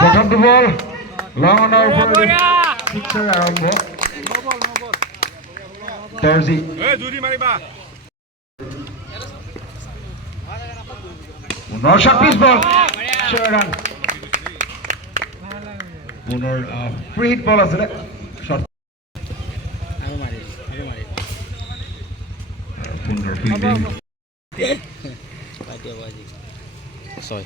প্ৰথমটো বল লং অনৰ ওপৰত পিক্সাৰ আৰম্ভ দৰ্জি পুনৰ 26 বল 6 ৰান পুনৰ ফ্ৰী হিট বল আছিলে সুন্দৰ ফিল্ডিং ছয়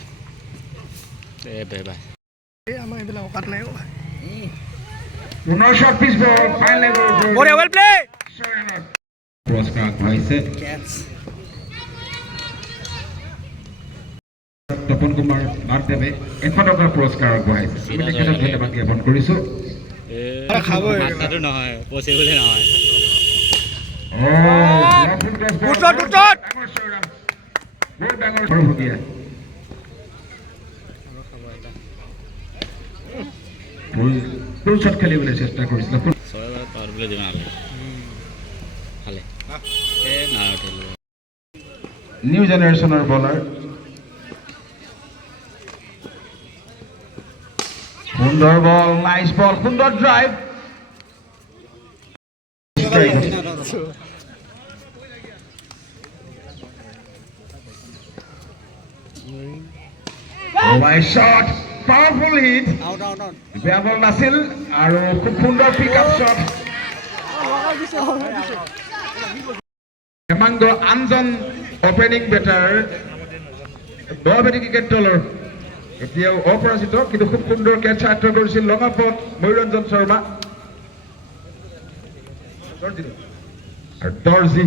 পুনৰ 26 বল ফাইনেল পুৰস্কাৰ আগবঢ়াইছে তপন কুমাৰ নাথদেৱে 100 টকা পুৰস্কাৰ আগবঢ়াইছে আমি তেখেতক ধন্যবাদ জ্ঞাপন কৰিছো নহয় পচিবলে নহয় ফুলশট খেলিবলৈ চেষ্টা কৰিছিল নিউ জেনেৰেশ্যনৰ বলাৰ সুন্দৰ বল নাইচ বল সুন্দৰ ড্ৰাইভ shot powerful hit বেয়া বল নাছিল আৰু খুব সুন্দৰ পিক আপ শট হেমাংগ আনজন ওপেনিং বেটাৰ দহবেদী ক্ৰিকেট দলৰ এতিয়াও অপৰাজিত কিন্তু খুব সুন্দৰ কেচ আয়ত্ব কৰিছিল লং অফত ময়ূৰঞ্জন শৰ্মা আৰু দৰ্জি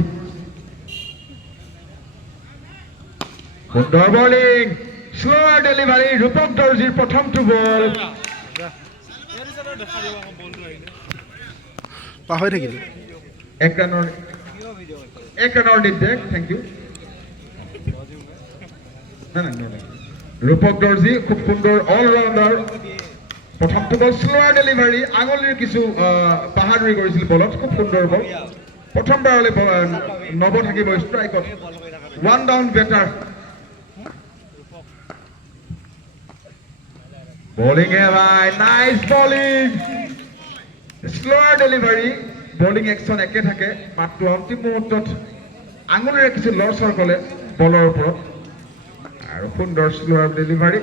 সুন্দৰ বলিং স্লোৱাৰ ডেলিভাৰী ৰূপক দৰ্জিৰ প্ৰথমটো বল পাহৰি থাকিল এক ৰানৰ নিৰ্দেশ থেংক ইউ ৰূপক দৰ্জি খুব সুন্দৰ অলৰাউণ্ডাৰ প্ৰথমটো বল স্লোৱাৰ ডেলিভাৰী আঙুলিৰ কিছু বাহাদুৰি কৰিছিল বলত খুব সুন্দৰ বল প্ৰথমবাৰলৈ নব থাকিব ষ্ট্ৰাইকত ওৱান ডাউন বেটাৰ বলিং এবাই nice bowling slower delivery bowling action একে থাকে মাত্ৰ অন্তিম মুহূৰ্তত আঙুলিৰে কিছু লৰচৰ কৰে বলৰ ওপৰত আৰু সুন্দৰ স্লোৱাৰ ডেলিভাৰী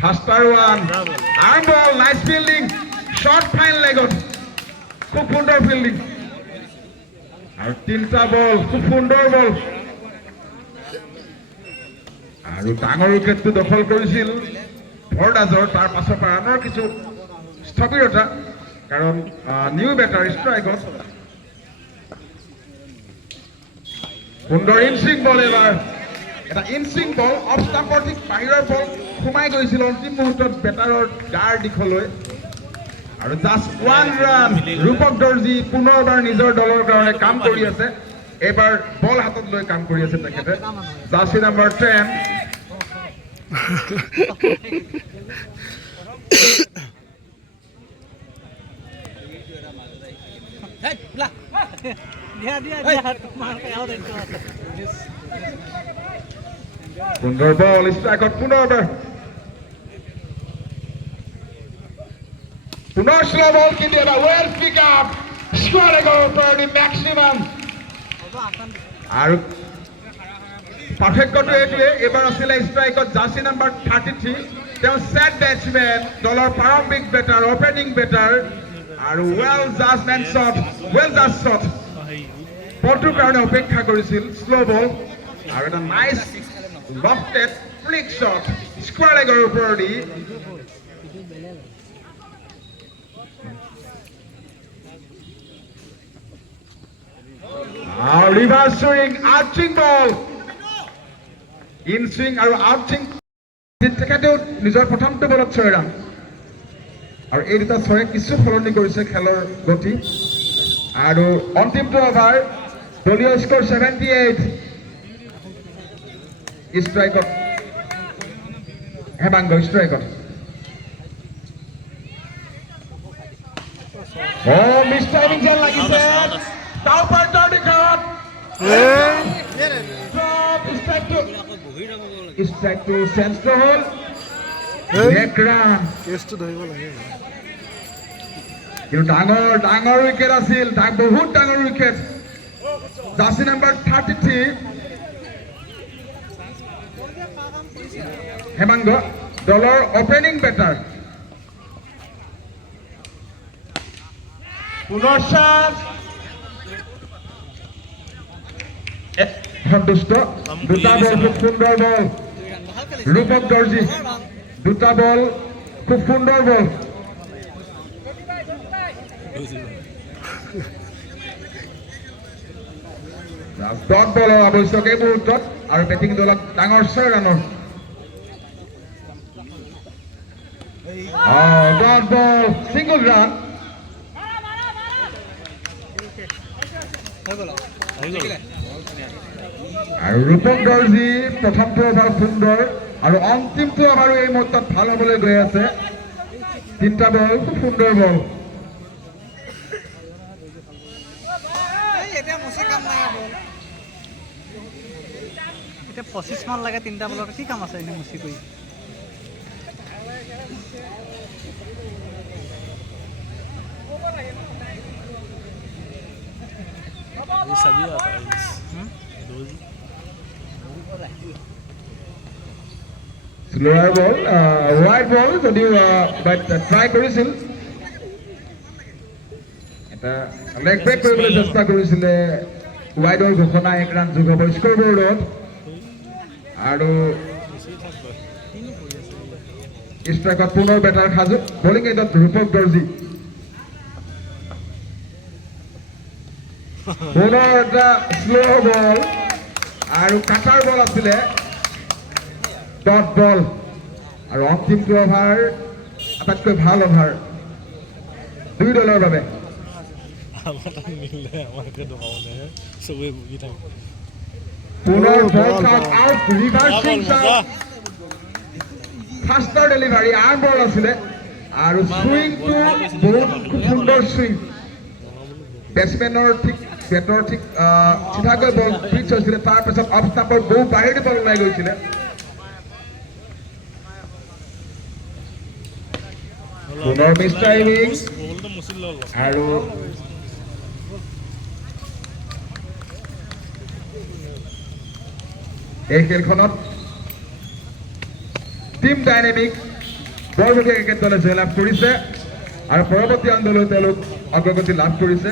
ফাৰ্ষ্টাৰ ওৱান আৰু বল নাইচ ফিল্ডিং শৰ্ট ফাইন লেগত খুব সুন্দৰ ফিল্ডিং আৰু তিনিটা বল খুব সুন্দৰ বল আৰু ডাঙৰ উইকেটটো দখল কৰিছিল ভৰদাসৰ তাৰ পাছৰ পৰা ৰানৰ কিছু স্থবিৰতা কাৰণ নিউ বেটাৰ ষ্ট্ৰাইকত সুন্দৰ ইনচুইং বল এবাৰ এটা ইনচুইং বল অফ ষ্টাম্পৰ ঠিক বাহিৰৰ বল সোমাই গৈছিল অন্তিম মুহূৰ্তত বেটাৰৰ গাৰ দিশলৈ আৰু জাষ্ট 1 ৰান ৰূপক দৰ্জি পুনৰবাৰ নিজৰ দলৰ কাৰণে কাম কৰি আছে এবাৰ বল হাতত লৈ কাম কৰি আছে তেখেতে জাৰ্চি নম্বৰ 10 সুন্দৰ বল ষ্ট্ৰাইকত পুনৰবাৰ পুনৰ শ্ল' বল কিন্তু এটা ৱেল পিক আপ স্কোৱাৰ এগৰ ওপৰত মেক্সিমাম আৰু পাৰ্থক্যটো এইটোৱে এইবাৰ আছিলে ষ্ট্ৰাইকত জাৰ্চি নম্বৰ 33 তেওঁ ছেট বেটছমেন দলৰ প্ৰাৰম্ভিক বেটাৰ অপেনিং বেটাৰ আৰু ৱেল জাজ এণ্ড শ্বট ৱেল জাজ শ্বট বলটোৰ কাৰণে অপেক্ষা কৰিছিল শ্ল' বল আৰু এটা nice lofted Flick shot square লেগৰ ওপৰেদি reverse chewing আউটছুইং ball in chewing আৰু আউটছুইং তেখেতেও নিজৰ প্ৰথমটো বলত 6 ৰান আৰু এই দুটা 6 কিছু সলনি কৰিছে খেলৰ গতি আৰু অন্তিমটো অভাৰ দলীয় স্কোৰ 78 ষ্ট্ৰাইকত হেমাংগ ষ্ট্ৰাইকত মিষ্টাৰ যেন লাগিছে তাৰ পাৰ্টৰ দিশত ষ্ট্ৰাইকটো চেঞ্জ নহ'ল এক ৰান কেছটো ধৰিব লাগে কিন্তু ডাঙৰ উইকেট আছিল বহুত ডাঙৰ উইকেট জাৰ্চি নাম্বাৰ 33 হেমাংগ দলৰ অপেনিং বেটাৰ পুনৰ চান্স সন্তুষ্ট দুটা বল খুব সুন্দৰ বল ৰূপক দৰ্জী দুটা বল খুব সুন্দৰ বল ডট বলৰ আৱশ্যক এই মুহূৰ্তত আৰু বেটিং দলত ডাঙৰ 6 ৰানৰ ডট বল ছিংগল ৰান আৰু ৰূপক দৰ্জী প্ৰথমটো অভাৰ সুন্দৰ আৰু অন্তিমটো অভাৰো এই মুহূৰ্তত ভাল হ'বলৈ গৈ আছে 3টা বল খুব সুন্দৰ বল এতিয়া 25 মান লাগে 3টা বলত কি কাম আছে এনে মুচি কৰি sabia slower ball wide ball যদিও but try কৰিছিল এটা লেগ ব্ৰেক কৰিবলৈ চেষ্টা কৰিছিলে ৱাইডৰ ঘোষণা এক ৰান যোগ হ'ব স্কৰবোৰ্ডত আৰু ষ্ট্ৰাইকত পুনৰ বেটাৰ সাজু বলিং এডত ৰূপক দৰ্জী পুনৰ এটা স্ল' বল আৰু কাটাৰ বল আছিলে ডট বল আৰু অন্তিমটো অভাৰ আটাইতকৈ ভাল অভাৰ দুই দলৰ বাবে পুনৰ বল আউট ৰিভাৰ্চিং শ্বট ফাৰ্ষ্টৰ ডেলিভাৰী আৰ্ম বল আছিলে আৰু চুইংটো বহুত খুব সুন্দৰ চুইং বেটছমেনৰ ঠিক বেটৰ ঠিক চিধাকৈ বল পিচ হৈছিলে তাৰপিছত অফ ষ্টাম্পৰ বহু বাহিৰ বল ওলাই গৈছিলে পুনৰ মিছ টাইমিং আৰু এই খেলখনত টিম ডাইনেমিক বৰমুখী ক্ৰিকেট দলে জয়লাভ কৰিছে আৰু পৰৱৰ্তী অঞ্চললৈ তেওঁলোক অগ্ৰগতি লাভ কৰিছে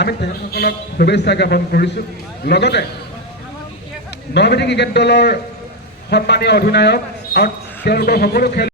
আমি তেখেতসকলক শুভেচ্ছা জ্ঞাপন কৰিছোঁ লগতে নলবাৰী ক্ৰিকেট দলৰ সন্মানীয় অধিনায়ক আৰু তেওঁলোকৰ সকলো খেল